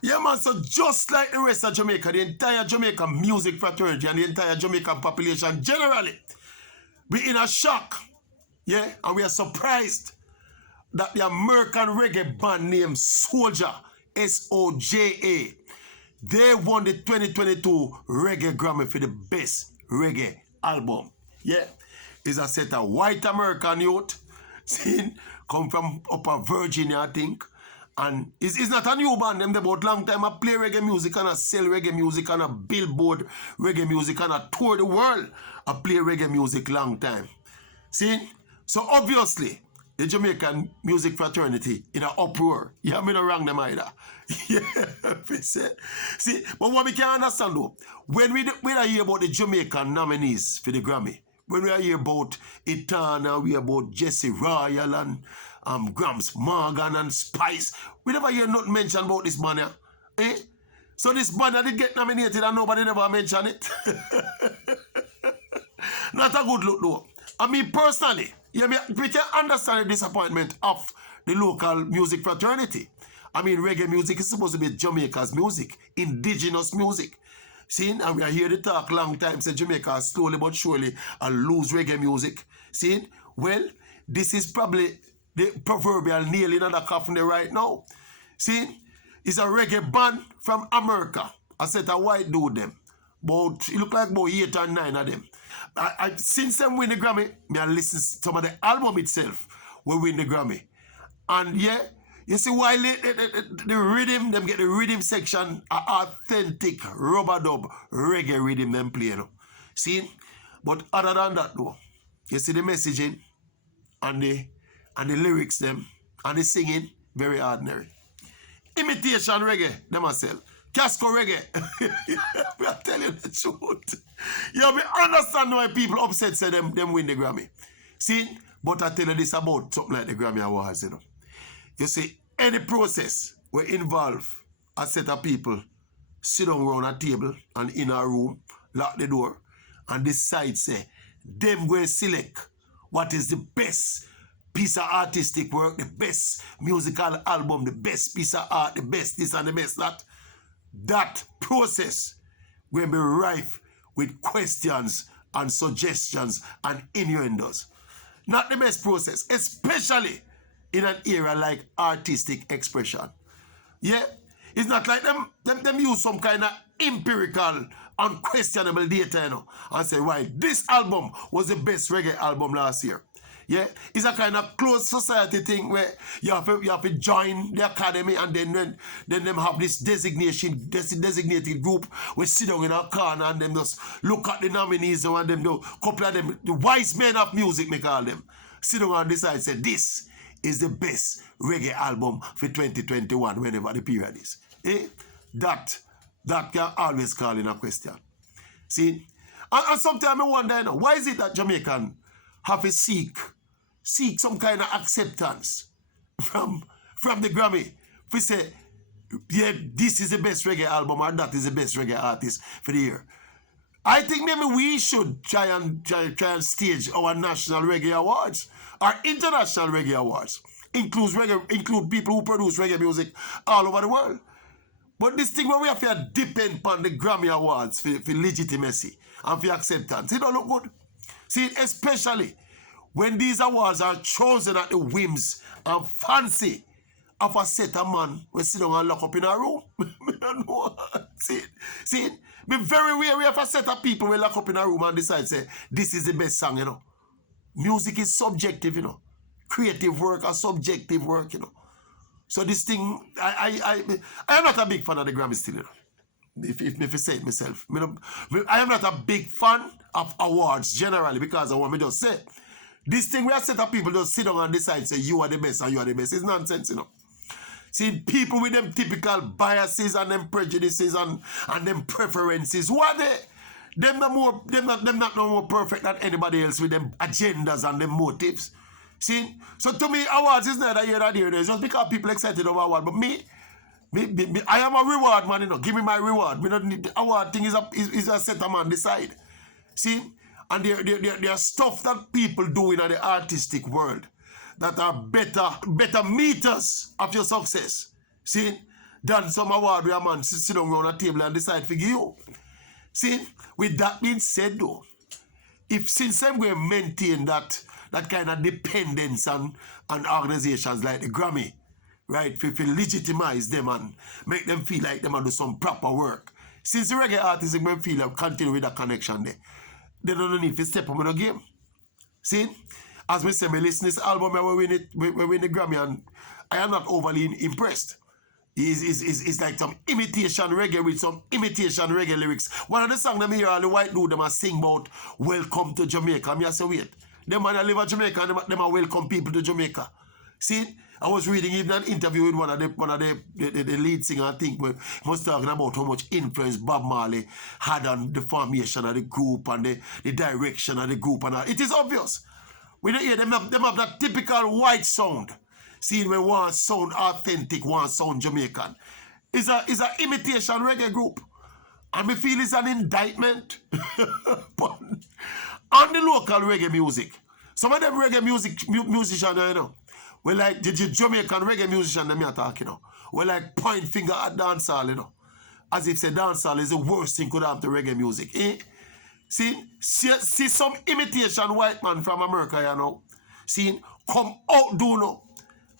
Yeah, man, so just like the rest of Jamaica, the entire Jamaican music fraternity and the entire Jamaican population generally, we in a shock, yeah, and we are surprised that the American reggae band named Soja, Soja, they won the 2022 Reggae Grammy for the best reggae album. Yeah, it's a set of white American youth, seen, come from Upper Virginia, I think. And it's not a new band, them about long time. I play reggae music and I sell reggae music and I billboard reggae music and I tour the world. I play reggae music long time. See? So obviously, the Jamaican music fraternity in an uproar. Yeah, me not wrong them either. Yeah, see, but what we can understand though, when we hear about the Jamaican nominees for the Grammy, when we hear about Etana, we hear about Jesse Royal and Gramps Morgan and Spice, we never hear nothing mentioned about this man here. Eh? So this band did get nominated and nobody never mentioned it. Not a good look though. I mean personally, we can understand the disappointment of the local music fraternity. I mean reggae music is supposed to be Jamaica's music, indigenous music. See, and we are here to talk long time, say Jamaica slowly but surely lose reggae music. See, well, this is probably the proverbial nail in the coffin there right now. See, it's a reggae band from America. I said a white dude them. But it look like about 8 or 9 of them. Since them win the Grammy, I listen to some of the album itself will win the Grammy. And yeah, you see why the rhythm, them get the rhythm section, authentic rubber dub reggae rhythm them play. You know? See? But other than that though, you see the messaging and the lyrics them and the singing, very ordinary. Imitation reggae, them myself. Casco reggae. We are telling you the truth. Yeah, we understand why people upset say them win the Grammy. See? But I tell you this about something like the Grammy Awards, you know. You see, any process will involve a set of people sit down around a table and in a room, lock the door, and decide, say, them going to select what is the best piece of artistic work, the best musical album, the best piece of art, the best this and the best that. That process will be rife with questions and suggestions and innuendos. Not the best process, especially in an era like artistic expression. Yeah? It's not like them use some kind of empirical, unquestionable data, you know, and say, right, this album was the best reggae album last year. Yeah, it's a kind of closed society thing where you have to join the academy and then them have this designated group we sit down in a corner and them just look at the nominees and them do couple of them, the wise men of music, me call them, sit down and decide, say, this is the best reggae album for 2021, whenever the period is. Eh? That can always call in a question. See? And sometimes I wonder, you know, why is it that Jamaican have to seek some kind of acceptance from the Grammy? If we say, yeah, this is the best reggae album or that is the best reggae artist for the year. I think maybe we should try and stage our national reggae awards, our international reggae awards. Include people who produce reggae music all over the world. But this thing where we have to depend upon the Grammy Awards for legitimacy and for acceptance, it don't look good. See, especially when these awards are chosen at the whims and fancy of a set of man we sit down and lock up in a room. I don't know. See, be very wary of a set of people we lock up in a room and decide, say, this is the best song, you know. Music is subjective, you know. Creative work or subjective work, you know. So this thing, I am not a big fan of the Grammy still, you know. If I say it myself. I am not a big fan of awards generally because of what I just say. This thing where a set of people just sit down and decide, say, you are the best and you are the best. It's nonsense, you know. See, people with them typical biases and them prejudices and them preferences, who are they? Them not no more perfect than anybody else with them agendas and them motives. See? So to me, awards is neither here nor there. It's just because people excited over awards. But me, I am a reward man, you know. Give me my reward. Me not need the award thing is a set of man decide. See? And there are stuff that people do in the artistic world that are better meters of your success See, than some award where a man sit down around a table and decide for you. See, with that being said though, if since them we maintain that kind of dependence on organizations like the Grammy, right, if legitimize them and make them feel like them and do some proper work. Since the reggae artists them feel like continue with that connection there, they don't need to step up in the game. See, as we say, me listen to this album we win the Grammy and I am not overly impressed. It's like some imitation reggae with some imitation reggae lyrics. One of the songs them hear all the white dude them a sing about welcome to Jamaica. Me I say wait, them man live in Jamaica and them a welcome people to Jamaica. See, I was reading even an interview with one of the lead singer, I think, where he was talking about how much influence Bob Marley had on the formation of the group and the direction of the group. And all. It is obvious. We don't hear them have that typical white sound. Seeing when one sound authentic, one sound Jamaican. It's a imitation reggae group. And we feel it's an indictment but on the local reggae music. Some of them reggae musicians, you know, we like the Jamaican reggae musician them are talking, you know. We like point finger at dancehall, you know. As if say dancehall is the worst thing could happen to reggae music. Eh? See some imitation white man from America, you know. See, come out, do know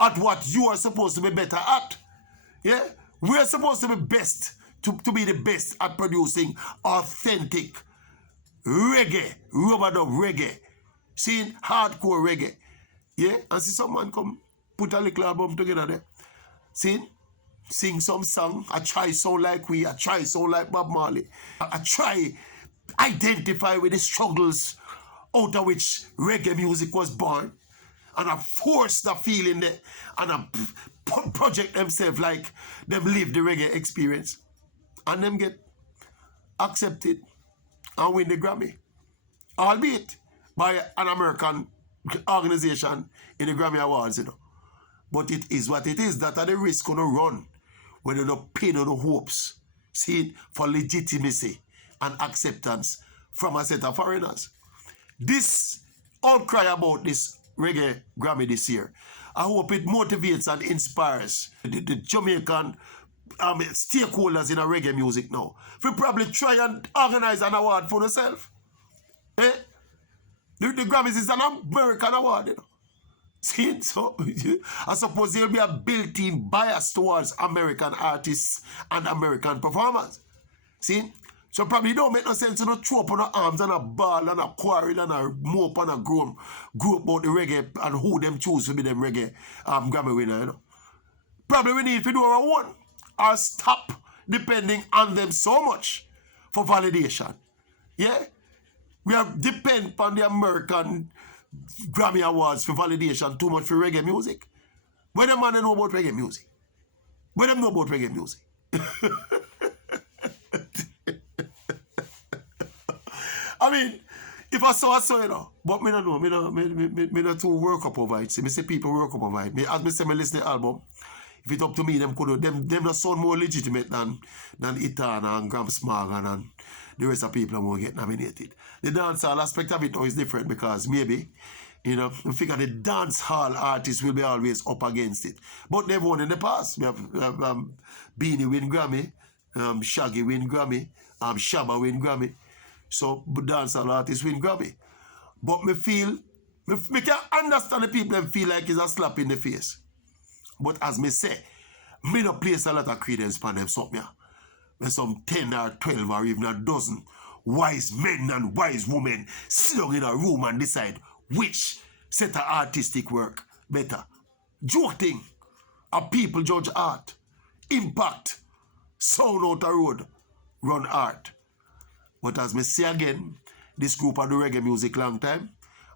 at what you are supposed to be better at. Yeah? We are supposed to be best, to be the best at producing authentic reggae, rubber dub reggae. See, hardcore reggae. Yeah? And see some man come put a little album together there. See? Sing some song. I try sound like we. I try sound like Bob Marley. I try identify with the struggles out of which reggae music was born. And I force the feeling there. And I project themselves like them live the reggae experience. And them get accepted and win the Grammy. Albeit by an American organization in the Grammy Awards, you know. But it is what it is. That are the risk gonna run when you don't pay no hopes. See, for legitimacy and acceptance from a set of foreigners. This outcry about this reggae Grammy this year, I hope it motivates and inspires the Jamaican stakeholders in a reggae music now. We probably try and organize an award for themselves. Eh? The Grammys is an American award, you know. See, so I suppose there'll be a built-in bias towards American artists and American performers. See? So probably don't make no sense to not throw up on the arms and a ball and a quarrel and a mope and a group about the reggae and who them choose to be them reggae Grammy winner, you know. Probably we need to do our own or stop depending on them so much for validation. Yeah? We have depend on the American Grammy Awards for validation too much for reggae music. Where them man know about reggae music? Where them know about reggae music? I mean, if I saw, you know, but me don't know, me not too work up over it. See, me say people work up over it. Me, as me say, me listen to the album, if it's up to me, them not sound more legitimate than Itana and Gramps Morgan and the rest of people who get nominated. The dancehall aspect of it now is different because maybe, you know, I figure the dancehall artists will be always up against it. But they've won in the past. We have Beanie win Grammy, Shaggy win Grammy, Shabba win Grammy. So dancehall artists win Grammy. But me feel, me can understand the people and feel like it's a slap in the face. But as me say, me no place a lot of credence on them something. There's some 10 or 12 or even a dozen wise men and wise women sit down in a room and decide which set of artistic work better. Joke thing, a people judge art, impact, sound out the road, run art. But as me say again, this group I do reggae music long time,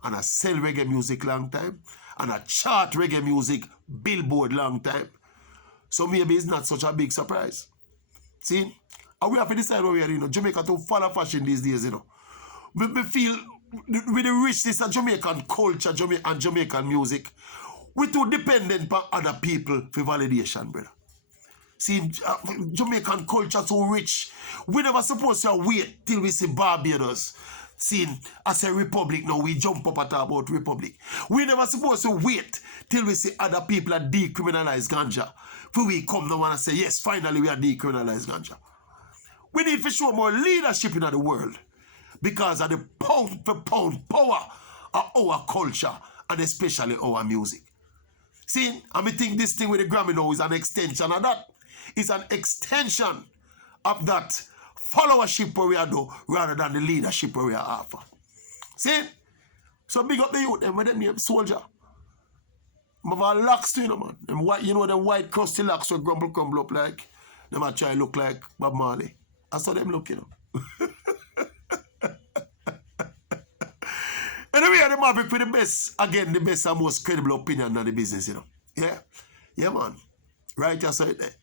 and I sell reggae music long time, and I chart reggae music billboard long time. So maybe it's not such a big surprise. See, and we have to decide where we are, you know, Jamaica to follow fashion these days, you know. We feel with the richness of Jamaican culture and Jamaican music, we're too dependent on other people for validation, brother. See, Jamaican culture so rich, we never supposed to wait till we see Barbados Seeing as a republic now, we jump up and talk about republic. We never supposed to wait till we see other people are decriminalize ganja. For we come now and say, yes, finally we are decriminalize ganja. We need to show more leadership in the world because of the pound for pound power of our culture and especially our music. See, I think this thing with the Grammy now is an extension of that. It's an extension of that followership where we are do rather than the leadership where we are after. See? So big up the youth, and with them name Soldier. I have a locks too, you know, man. Them white, you know, the white crusty locks will crumble up like, them a try look like Bob Marley. That's how them look, you know. Anyway, the Maverick with the best, again, the best and most credible opinion on the business, you know. Yeah? Yeah, man. Right, just right there.